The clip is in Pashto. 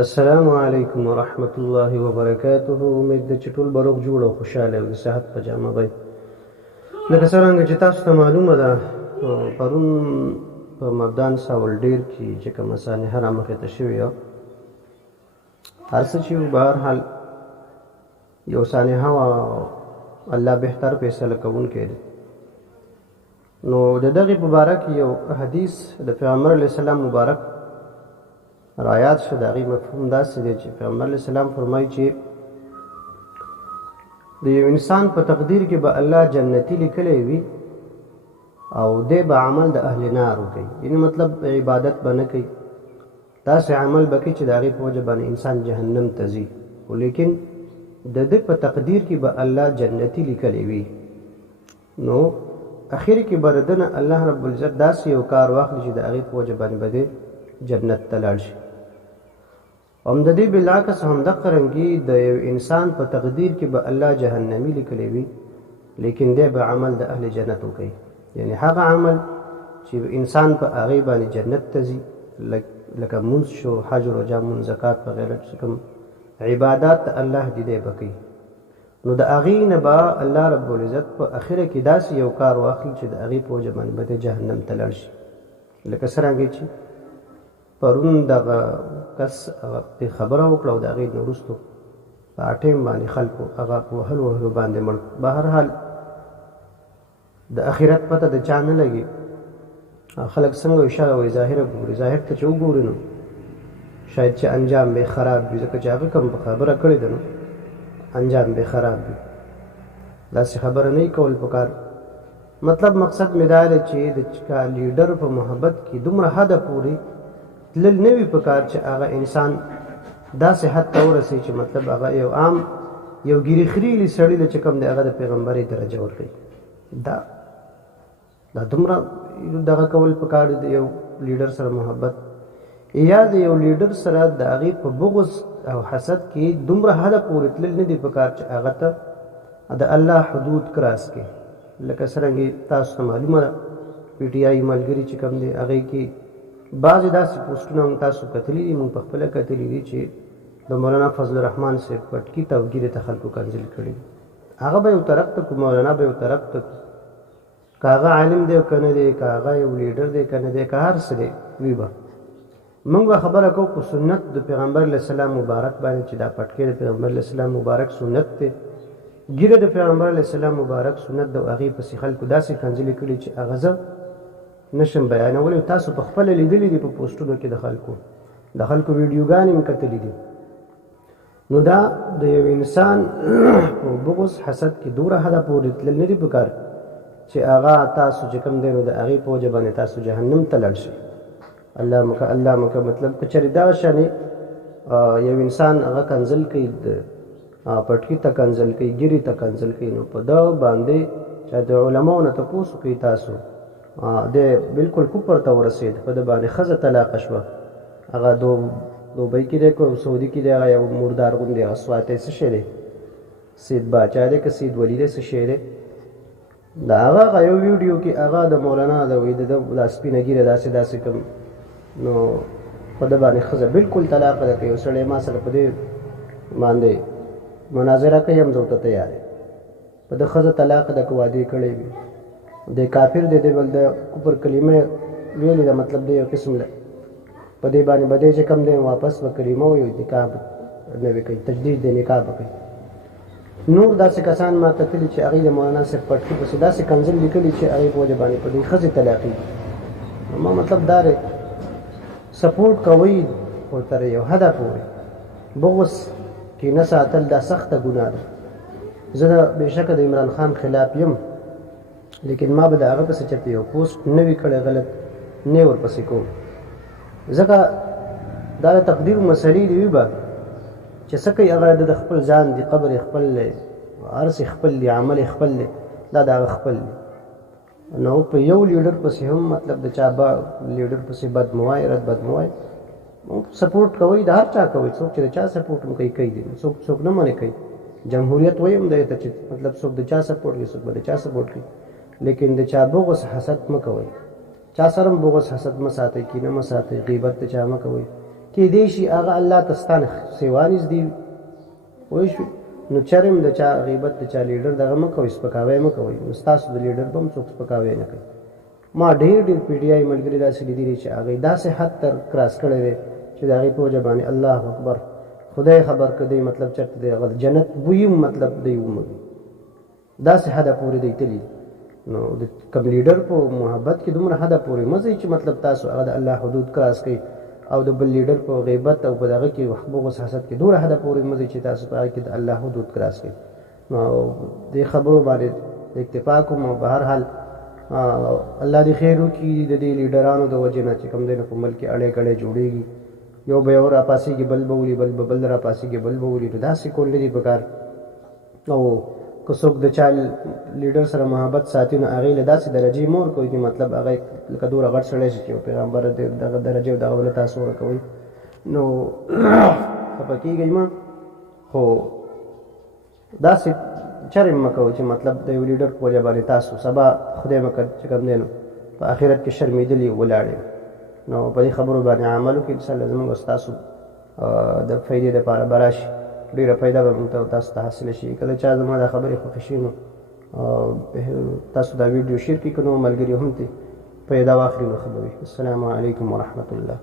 السلام علیکم ورحمت الله وبرکاته. امید ده چې ټول به روغ جوړ او خوشحاله او د صحت په جامه وئ. لکه څرنګه چې تاسو ته معلومه ده پرون په مبدان ساول ډیر کې چې کومه سانحه رامخې ته شوې وه، هر څه چې به هر حال یو سانحه وه، الله بهتر فیصله کوونکی دی. نو د دغې په باره کې یو حدیث د پیغمبر علیه السلام مبارک رایات شو. د هغې مفهوم داسې دی چې پیغمبر علیه السلام فرمایي چې د یو انسان په تقدیر کې به الله جنتي لیکلی وي او دی به عمل د اهل نار وکوي، یعنې مطلب عبادت به نه کوي، داسې عمل به کوي چې د هغې په وجه باندې انسان جهنم ته ځي، خو لیکن د ده په تقدیر کې به الله جنتي لیکلی وي. نو اخر کې به د ده نه الله رب العزت داسې یو کار واخلي چې د هغې په وجه باندې به دی جنت ته لاړ شي. هم د دې بالعکس همدغه رنګې د یو انسان په تقدیر کې به الله جهنمي لیکلی وي، لیکن دی به عمل د اهل جنت وکوي، یعنی هغه عمل چې انسان په هغې باندې جنت ته ځي، لکه مونځ شو، حج روژه مونځ زکات وغیره چې کوم عبادات د الله دي دی به کوي. نو د هغې نه به الله رب العزت په اخره کې داسې یو کار واخلي چې د هغې په وجه باندې به دی جهنم ته لاړ شي. لکه څرنګه چې پرون دغه کس هغه خبره وکړه او د هغې نه وروستو په ټیم باندې خلکو هغه په وهلو باندې مړ. به هر حال د اخرت پته د چا نه لګي، خلک څنګه اشاره وایي ظاهره ګوري، ظاهر ته چې وګوري نو شاید چې انجام به خراب وي، ځکه چې هغه کوم خبره کړې ده نو انجام به خراب وي. داسې خبره نه کول پکار. مطلب مقصد مې دا دی چې د لیډر په محبت کې دومره حده پورې تلل نه وي پکار چې هغه انسان داسې حد ته ورسوي چې مطلب هغه یو عام یو ګیري خریلي سړي له چې کوم دی هغه د پیغمبرۍ درجه ورکوي. دا دومره دغه کول پکار دی د یو لیډر سره محبت، یا د یو لیډر سره د هغې په بغض او حسد کې دومره حده پورې تلل نه دي پکار چې هغه ته د الله حدود کراس کړي. لکه څرنګې تاسو ته معلومه ده پی ټي آی ملګري چې کوم دی هغې کې بعضې داسې پوسټونه هم تاسو کتلي دي، مونږ پخپله کتلي دي چې د مولانا فضل الرحمن صاحب پټکي ته او ګیرې ته خلکو کنځل کړي. هغه به یو طرف ته کړو، مولانا به یو طرف ته کړو، که هغه عالم دی که نه دی، که هغه یو لیډر دی که نه دی، که هر څه دی وي به مونږ به خبره کوو په سنت د پیغمبر علیه السلام مبارک باندې چې دا پټکی د پیغمبر علیه السلام مبارک سنت دی، ګیره د پیغمبر علیه السلام مبارک سنت ده. هغې پسې خلکو داسې کنځلې کړي چې هغه زه نشم بیانولی. تاسو په خپله لیدلي دي په پوسټونو کې د خلکو ویډیوګانې مې کتلي دي. نو دا د یو انسان په بغض حسد کې دومره حده پورې تلل نه دي پکار چې هغه تاسو چې کوم دی نو د هغې په وجه باندې تاسو جهنم ته لاړ شئ. الله مکه مطلب که چېرې دغه شانې یو انسان هغه کنځل کوي، پټکي ته کنځل کوي، ګیرې ته کنځل کوي، نو په دغه باندې چې د علماو نه تپوس وکړئ تاسو دی بلکل کفر ته ورسېد، په ده باندې ښځه طلاقه شوه، هغه دوبۍ کې دی که سعودي کې دی، هغه یو مردار غوندې هغه سواتی څه شی دی، سید باچا دی که سید ولی دی څه شی دی، د هغه یو ویډیو کې هغه د مولانا د دا سپینه ګیره داسې کوم نو په ده باندې ښځه بلکل طلاقه ده. که یو سړی ما سره په دې باندې مناظره کوي هم زه ورته تیار یم، په ده ښځه طلاقه ده که واده کړی وي، د کافر دی بل د کفر کلمه ویلې ده، مطلب دی یو قسم په دې باندې به دی چې کوم دی واپس به کلمه وایي، نکاح نوی کوي، تجدید د نکاح به کوي. نور داسې کسان ما کتلي چې هغوی د مولانا صاحب پټکي پسې داسې کنځل لیکلي چې هغې په وجه باندې په دې ښځې طلاقېږي. ما مطلب دا دی سپورټ کوئ خو تر یو حده پورې، بغض کې نه ساتل دا سخته ګناه ده. زه بېشکه د عمران خان خلاف یم، لیکن ما به د هغه پسې چېرته یو پوسټ نه وي کړی غلط نه یې ورپسې کوم، ځکه دا د تقدیر مسلې دي وي به چې څه کوي هغه د خپل ځان دی، قبر یې خپل دی، هر څه خپل دی، عمل یې خپل دی، دا د هغه خپل دی. نو په یو لیډر پسې هم مطلب د چا لیډر پسې بدموای رد بدموای سپورټ کوئ، د هر چا کوئ، څوک چې د چا سپورټ هم کوي دی، څوک نه منې کوي. جمهوریت ویم دی ته چې مطلب څوک د چا سپورټ کوي، څوک به د چا سپورټ کوي، لیکن د چا بغض حسد مه کوئ، چا سره هم بغض حسد مه ساتئ، کینه مه ساتئ، غیبت د چا مه کوئ، کېدای شي هغه الله ته ستا نه سوا نږدې وي پوه شوې نو چرم د چا غیبت د چا لیډر دغه مه کوئ سپکاوی مه کوئ نو ستاسو د لیډر به هم څوک سپکاوی نه کوي ما ډېر پی ټي آی ملګري داسې لیدلي چې هغوی داسې حد تر کراس کړی دی چې د هغې په وجه باندې الله اکبر خدای خبر که دی مطلب چېرته دی هغه جنت بوی مطلب دی ومومي داسې حده پورې دی تلي نو د کوم لیډر په محبت کې دومره حده پورې مه ځئ چې مطلب تاسو هغه د الله حدود کراس کوئ او د بل لیډر په غیبت او په دغه کې بغض حسد کې دومره حده پورې مه ځئ چې تاسو په هغه کې د الله حدود کراس کوئ نو دې خبرو باندې اکتفا کوم او به هر حال الله دې خیر وکړي د دې لیډرانو د وجې نه چې کوم دی نو په ملک کې اړې کړې جوړېږي یو به یو راپاسېږي بل به ولي بل به بل راپاسېږي بل به ولي نو داسې کول نه دي پکار او که څوک د چا لیډر سره محبت ساتي نو هغې له داسې درجې مه ورکوئ چې مطلب هغه لکه دومره غټ سړی شي چې یو پیغمبر دغه درجې او دغه بله تاسو ورکوئ نو خفه کېږئ مه خو داسې چرم مه کوئ چې مطلب د یو لیډر په وجه باندې تاسو سبا خدای مه کړ چې کوم دی نو په آخرت کې شرمېدلي ولاړې نو په دې خبرو باندې عمل وکړئ انشاءالله زموږ او ستاسو د فایدې دپاره به راشي ډېره فایده به موږ ته تاسو ته حاصله شي کله چا زما دا خبرې خوښې شي نو تاسو دا ویډیو شیر کړئ که نو ملګري هم ترې فایده واخلي نو ښه به وي السلام علیکم ورحمة الله